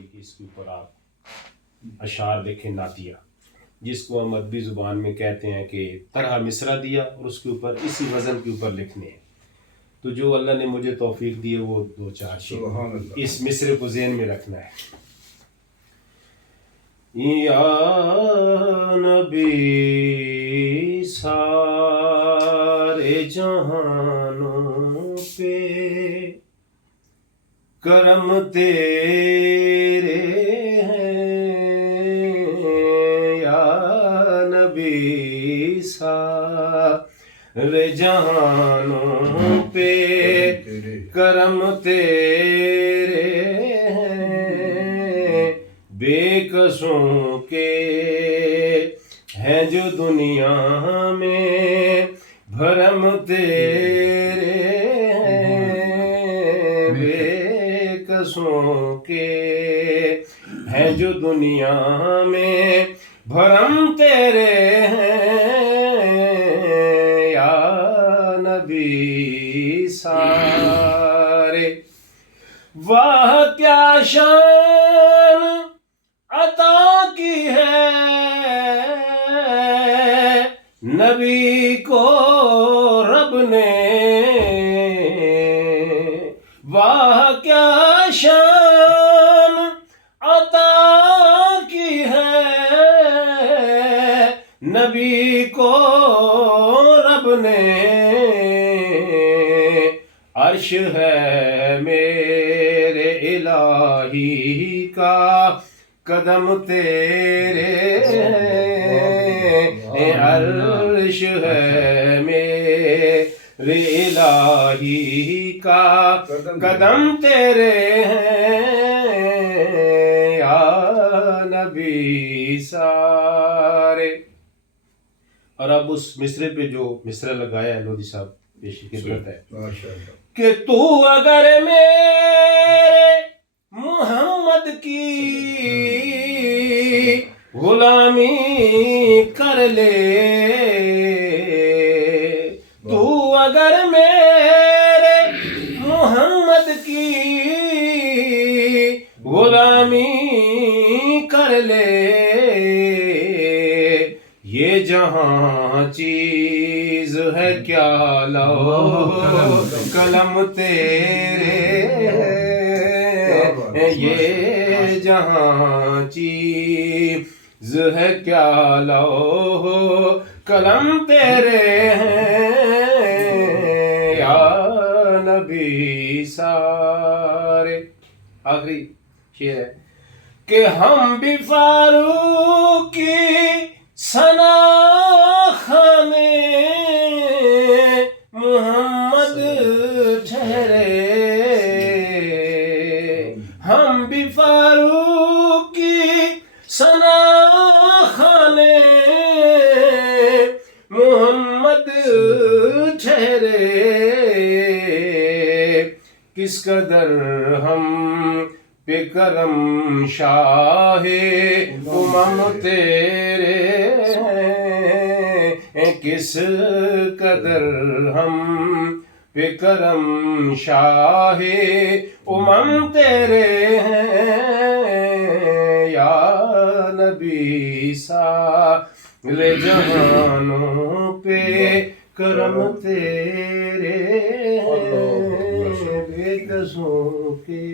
ہوئی کہ اس کے اوپر آپ اشعار لکھیں نعتیہ، جس کو ہم ادبی زبان میں کہتے ہیں کہ طرح مصرع دیا اور اس کے اوپر اسی وزن کے اوپر لکھنے ہیں. تو جو اللہ نے مجھے توفیق دی ہے وہ 2-4 شعر اس مصرع کو ذہن میں رکھنا ہے. یا نبی سارے جہانوں پہ کرم تیرے ہیں، یا نبی سارے جہانوں پہ کرم تیرے ہیں، بے کسوں کے ہیں جو دنیا میں بھرم تیرے ہیں، بے کسوں کے ہیں جو دنیا میں بھرم تیرے ہیں، یا نبی سارے. واہ کیا شان عطا کی ہے نبی کو رب نے، واہ کیا شان عطا کی ہے نبی کو رب نے. عرش ہے میرے الہی کا قدم تیرے، عرش ہے میرے الہی کا قدم تیرے ہیں، یا نبی سارے. اور اب اس مصرع پہ جو مصرع لگایا ہے لودھی صاحب پیش خدمت ہے کہ تو اگر میرے محمد کی غلامی کر لے، تو اگر میرے محمد کی غلامی کر لے، یہ جہاں چیز ہے کیا لوح قلم تیرے، یہ جہاں چیز ہے کیا لوح قلم تیرے ہیں، یا نبی سارے. آخری شعر ہے کہ ہم بھی فاروق کی ثنا خانے محمد ٹھہرے، ہم بھی فاروق کی ثنا خانے محمد ٹھہرے. کس قدر ہم پہ کرم شاہ امم تیرے ہیں، کس قدر ہم پہ کرم شاہ امم تیرے ہیں، یا نبی سارے جہانوں پہ کرم تیرے ہیں، بے کسوں کے